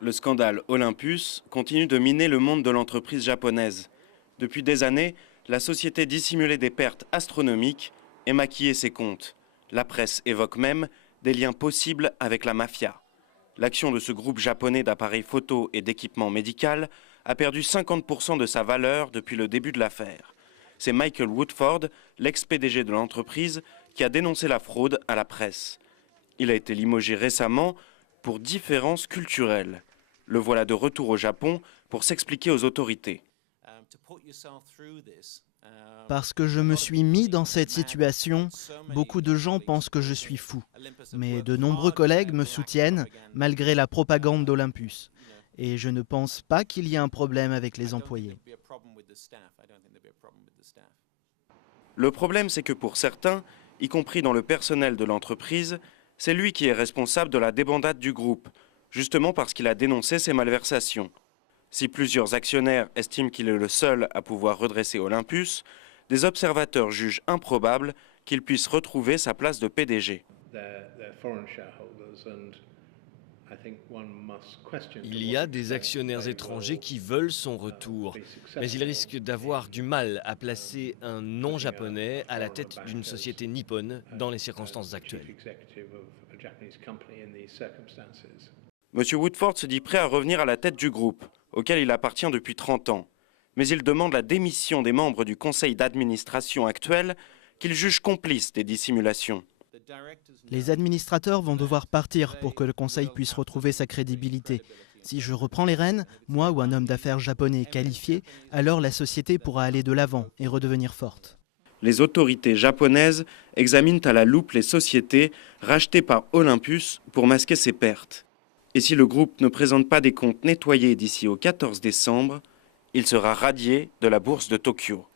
Le scandale Olympus continue de miner le monde de l'entreprise japonaise. Depuis des années, la société dissimulait des pertes astronomiques et maquillait ses comptes. La presse évoque même des liens possibles avec la mafia. L'action de ce groupe japonais d'appareils photo et d'équipements médical a perdu 50% de sa valeur depuis le début de l'affaire. C'est Michael Woodford, l'ex-PDG de l'entreprise, qui a dénoncé la fraude à la presse. Il a été limogé récemment pour différences culturelles. Le voilà de retour au Japon pour s'expliquer aux autorités. Parce que je me suis mis dans cette situation, beaucoup de gens pensent que je suis fou. Mais de nombreux collègues me soutiennent malgré la propagande d'Olympus. Et je ne pense pas qu'il y ait un problème avec les employés. Le problème, c'est que pour certains, y compris dans le personnel de l'entreprise, c'est lui qui est responsable de la débandade du groupe, justement parce qu'il a dénoncé ces malversations. Si plusieurs actionnaires estiment qu'il est le seul à pouvoir redresser Olympus, des observateurs jugent improbable qu'il puisse retrouver sa place de PDG. Il y a des actionnaires étrangers qui veulent son retour, mais il risque d'avoir du mal à placer un non-japonais à la tête d'une société nippone dans les circonstances actuelles. M. Woodford se dit prêt à revenir à la tête du groupe, auquel il appartient depuis 30 ans. Mais il demande la démission des membres du conseil d'administration actuel qu'il juge complices des dissimulations. Les administrateurs vont devoir partir pour que le conseil puisse retrouver sa crédibilité. Si je reprends les rênes, moi ou un homme d'affaires japonais qualifié, alors la société pourra aller de l'avant et redevenir forte. Les autorités japonaises examinent à la loupe les sociétés rachetées par Olympus pour masquer ses pertes. Et si le groupe ne présente pas des comptes nettoyés d'ici au 14 décembre, il sera radié de la bourse de Tokyo.